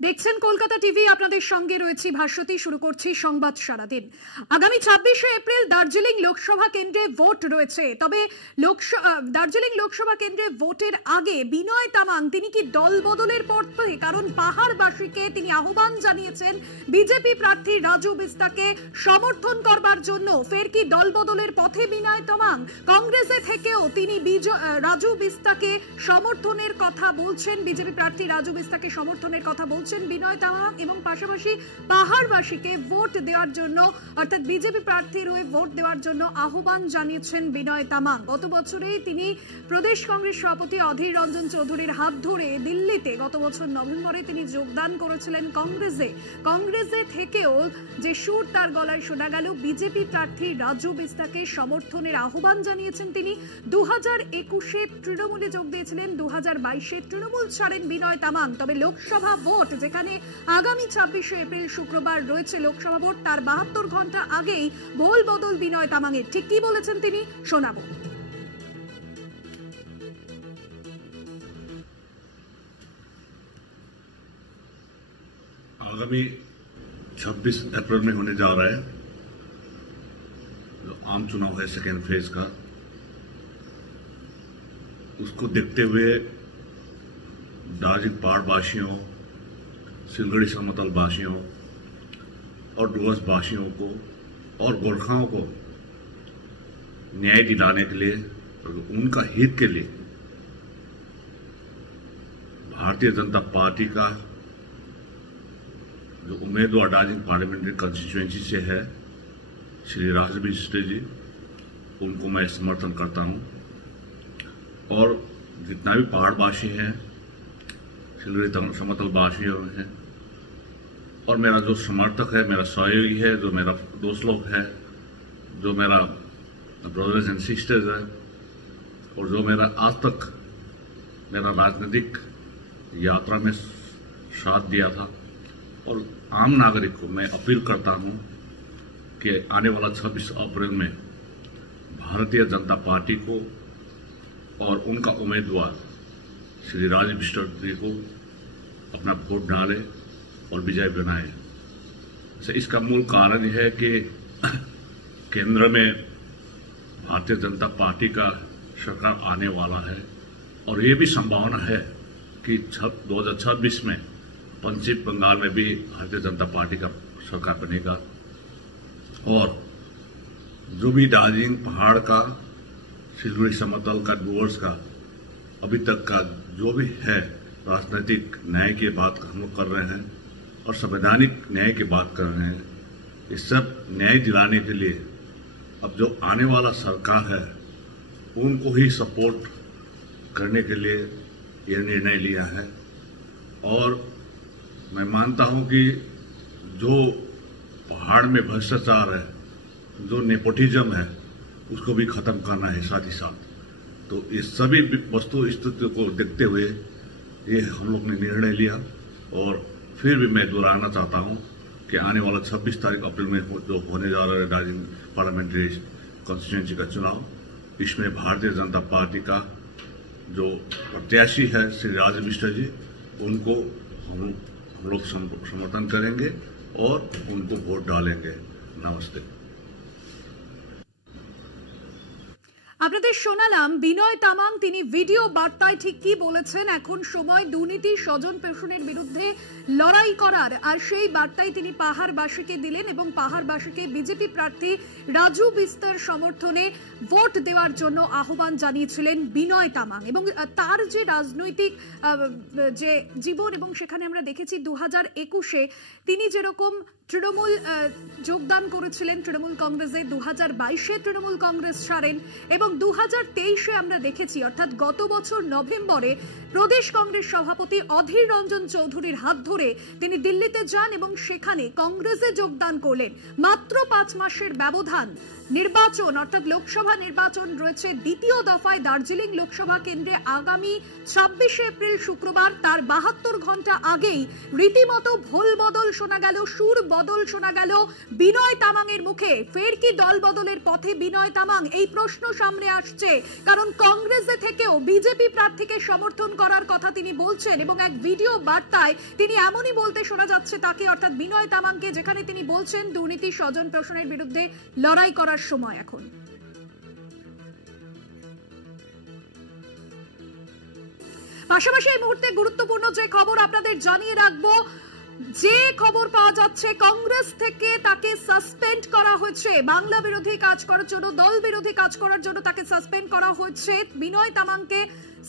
দেখছেন কলকাতা টিভি, আপনাদের সঙ্গে রয়েছি ভাস্বতী। শুরু করছি সংবাদ সারাদিন। আগামী 26শে এপ্রিল দার্জিলিং লোকসভা কেন্দ্রে ভোট রয়েছে। তবে দার্জিলিং লোকসভা কেন্দ্রে ভোটের আগে বিনয় তামাং তিনি কি দল বদলের পথে? কারণ পাহাড়বাসীকে তিনি আহ্বান জানিয়েছেন বিজেপি প্রার্থী রাজু বিস্তাকে সমর্থন করবার জন্য। ফের কি দল বদলের পথে বিনয় তামাং? কংগ্রেসে থেকেও তিনি রাজু বিস্তাকে সমর্থনের কথা বলছেন, বিজেপি প্রার্থী রাজু বিস্তাকে সমর্থনের কথা বলছেন বিনয় তামাং, এবং পাশাপাশি পাহাড়বাসীকে ভোট দেওয়ার জন্য অর্থাৎ বিজেপি প্রার্থীর হয়ে ভোট দেওয়ার জন্য আহ্বান জানিয়েছেন বিনয় তামাং। গত বছরে তিনি প্রদেশ কংগ্রেস সভাপতি অধীর রঞ্জন চৌধুরীর হাত ধরে দিল্লিতে গত বছর নভেম্বরে তিনি যোগদান করেছিলেন কংগ্রেসে থেকেও যে সুর তার গলায় শোনা গেল বিজেপি প্রার্থী রাজু বিস্তাকে সমর্থনের আহ্বান জানিয়েছেন তিনি। 2021-এ তৃণমূলে যোগ দিয়েছিলেন, 2022-এ তৃণমূল ছাড়েন বিনয় তামাং। তবে লোকসভা ভোট যেখানে আগামী 26শে এপ্রিল শুক্রবার রয়েছে লোকসভা ভোট, তার 72 ঘন্টা আগেই ভোল বদল বিনয় তামাংয়ের। ঠিক কি বলেছেন তিনি শোনাবো। आगामी 26 अप्रैल में होने जा रहा है जो आम चुनाव है सेकेंड फेज का, उसको देखते हुए दार्जिलिंग पहाड़ वासियों, सिलगड़ी समतल वासियों और डुवर्स वासियों को और गोरखाओं को न्याय दिलाने के लिए, उनका हित के लिए भारतीय जनता पार्टी का जो उम्मीदवार दार्जिलिंग पार्लियामेंट्री कंस्टिट्यूएंसी से है श्री राजू बिस्ता जी, उनको मैं समर्थन करता हूं। और जितना भी पहाड़वासी हैं, सिलगड़ी समतल वासी हैं, और मेरा जो समर्थक है, मेरा सहयोगी है, जो मेरा दोस्त लोग है, जो मेरा ब्रदर्स एंड सिस्टर्स है, और जो मेरा आज तक मेरा राजनीतिक यात्रा में साथ दिया था, और आम नागरिक को मैं अपील करता हूं कि आने वाला 26 अप्रैल में भारतीय जनता पार्टी को और उनका उम्मीदवार श्री राजू बिस्ता जी को अपना वोट डाले और विजय बनाए। इसका मूल कारण यह है कि केंद्र में भारतीय जनता पार्टी का सरकार आने वाला है, और ये भी संभावना है कि 2026 में पश्चिम बंगाल में भी भारतीय जनता पार्टी का सरकार बनेगा। और जो भी दार्जिलिंग पहाड़ का, सिलगड़ी समतल का, डुवर्स का अभी तक का जो भी है राजनीतिक न्याय की बात हम लोग कर रहे हैं और संवैधानिक न्याय की बात कर रहे हैं, इस सब न्याय दिलाने के लिए अब जो आने वाला सरकार है उनको ही सपोर्ट करने के लिए यह निर्णय लिया है। और मैं मानता हूं कि जो पहाड़ में भ्रष्टाचार है, जो नेपोटिज्म है, उसको भी खत्म करना है साथ ही साथ। तो इस सभी वस्तु स्थिति को देखते हुए ये हम लोग ने निर्णय लिया। और फिर भी मैं दोहराना चाहता हूं कि आने वाला 26 तारीख अप्रैल में जो होने जा रहा है दार्जिलिंग पार्लियामेंट्री कॉन्स्टिट्यूएंसी का चुनाव, इसमें भारतीय जनता पार्टी का जो प्रत्याशी है श्री राजू बिस्ता जी, उनको हम लोग समर्थन करेंगे और उनको वोट डालेंगे। नमस्ते। আপনাদের শোনালাম বিনয় তামাং তিনি ভিডিও বার্তায় ঠিক কি বলেছেন। এখন সময় দুর্নীতি, স্বজন পেষণের বিরুদ্ধে লড়াই করার, আর সেই বার্তায় তিনি পাহাড়বাসীকে দিলেন এবং পাহাড়বাসীকে বিজেপি প্রার্থী রাজু বিস্তার সমর্থনে ভোট দেওয়ার জন্য আহ্বান জানিয়েছিলেন বিনয় তামাং। এবং তার যে রাজনৈতিক যে জীবন, এবং সেখানে আমরা দেখেছি 2021-এ তিনি যেরকম তৃণমূল যোগদান করেছিলেন তৃণমূল কংগ্রেসে, 2022-এ তৃণমূল কংগ্রেস ছাড়েন, এবং 2023-এ আমরা দেখেছি অর্থাৎ গত বছর নভেম্বরে প্রদেশ কংগ্রেস সভাপতি অধীর রঞ্জন চৌধুরীর হাত ধরে তিনি দিল্লিতে যান এবং সেখানে কংগ্রেসে যোগদান করলেন। মাত্র 5 মাসের ব্যবধান নির্বাচন অর্থাৎ লোকসভা নির্বাচন রয়েছে দ্বিতীয় দফায় দার্জিলিং লোকসভা কেন্দ্রে আগামী 26 এপ্রিল শুক্রবার। তার 72 ঘন্টা আগেই রীতিমতো ভোল বদল শোনা গেল, সুর বদল শোনা গেল বিনয় তামাংয়ের মুখে। ফের কি দল বদলের পথে বিনয় তামাং, এই প্রশ্ন সামনে আসছে, কারণ কংগ্রেসে থেকেও বিজেপি প্রার্থীকে সমর্থন করার কথা তিনি বলছেন এবং এক ভিডিও বার্তায় তিনি এমনই বলতে শোনা যাচ্ছে তাকে, অর্থাৎ বিনয় তামাংকে, যেখানে তিনি বলছেন দুর্নীতি স্বজন পোষণের বিরুদ্ধে লড়াই করার সময় এখন। পাশাপাশি এই মুহূর্তে গুরুত্বপূর্ণ যে খবর আপনাদের জানিয়ে রাখবো, যে খবর পাওয়া যাচ্ছে কংগ্রেস থেকে তাকে সাসপেন্ড করা হয়েছে বাংলা বিরোধী কাজ করার জন্য, দল বিরোধী কাজ করার জন্য তাকে সাসপেন্ড করা হয়েছে। বিনয় তামাংকে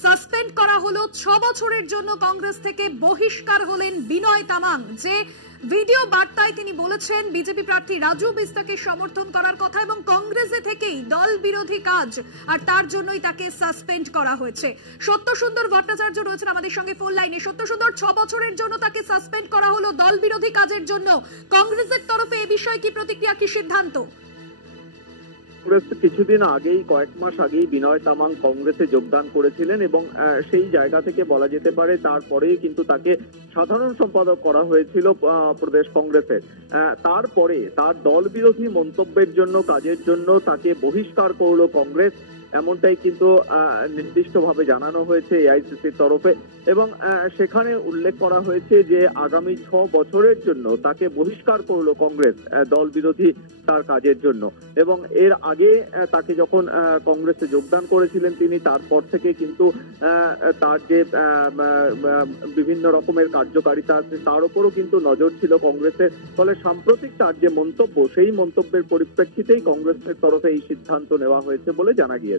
সাসপেন্ড করা হলো, 6 বছরের জন্য কংগ্রেস থেকে বহিষ্কার হলেন বিনয় তামাং। যে ভিডিও বার্তায় তিনি বলেছেন বিজেপি প্রার্থী রাজু বিস্তাকে সমর্থন করার কথা এবং কংগ্রেসে থেকেই দল বিরোধী কাজ, আর তার জন্যই তাকে সাসপেন্ড করা হয়েছে। সত্যসুন্দর ভট্টাচার্য রয়েছেন আমাদের সঙ্গে ফোন লাইনে। সত্যসুন্দর, 6 বছরের জন্য তাকে সাসপেন্ড করা হলো দল বিরোধী কাজের জন্য। কংগ্রেসের তরফে এ বিষয়ে কি প্রতিক্রিয়া, কি সিদ্ধান্ত? কিছুদিন আগেই, কয়েক মাস আগেই বিনয় তামাং কংগ্রেসে যোগদান করেছিলেন এবং সেই জায়গা থেকে বলা যেতে পারে তারপরেই কিন্তু তাকে সাধারণ সম্পাদক করা হয়েছিল প্রদেশ কংগ্রেসের। তারপরে তার দল বিরোধী মন্তব্যের জন্য, কাজের জন্য তাকে বহিষ্কার করলো কংগ্রেস, এমনটাই কিন্তু নির্দিষ্টভাবে জানানো হয়েছে এআইসিসির তরফে এবং সেখানে উল্লেখ করা হয়েছে যে আগামী 6 বছরের জন্য তাকে বহিষ্কার করলো কংগ্রেস দল বিরোধী তার কাজের জন্য। এবং এর আগে তাকে যখন কংগ্রেসে যোগদান করেছিলেন তিনি, তারপর থেকে কিন্তু তার যে বিভিন্ন রকমের কার্যকারিতা আছে তার উপরও কিন্তু নজর ছিল কংগ্রেসের। ফলে সাম্প্রতিক তার যে মন্তব্য, সেই মন্তব্যের পরিপ্রেক্ষিতেই কংগ্রেসের তরফে এই সিদ্ধান্ত নেওয়া হয়েছে বলে জানা গিয়েছে।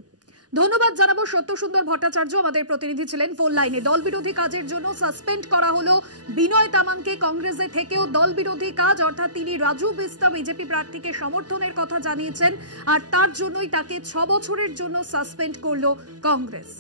ধন্যবাদ জানাবো সত্যসুন্দর ভট্টাচার্য, আমাদের প্রতিনিধি ছিলেন ফোন লাইনে। দল বিরোধী কাজের জন্য সাসপেন্ড করা হলো বিনয় তামাংকে, কংগ্রেসে থেকেও দল বিরোধী কাজ, অর্থাৎ তিনি রাজু বিস্তা বিজেপি প্রার্থীকে সমর্থনের কথা জানিয়েছেন আর তার জন্যই তাকে 6 বছরের জন্য সাসপেন্ড করলো কংগ্রেস।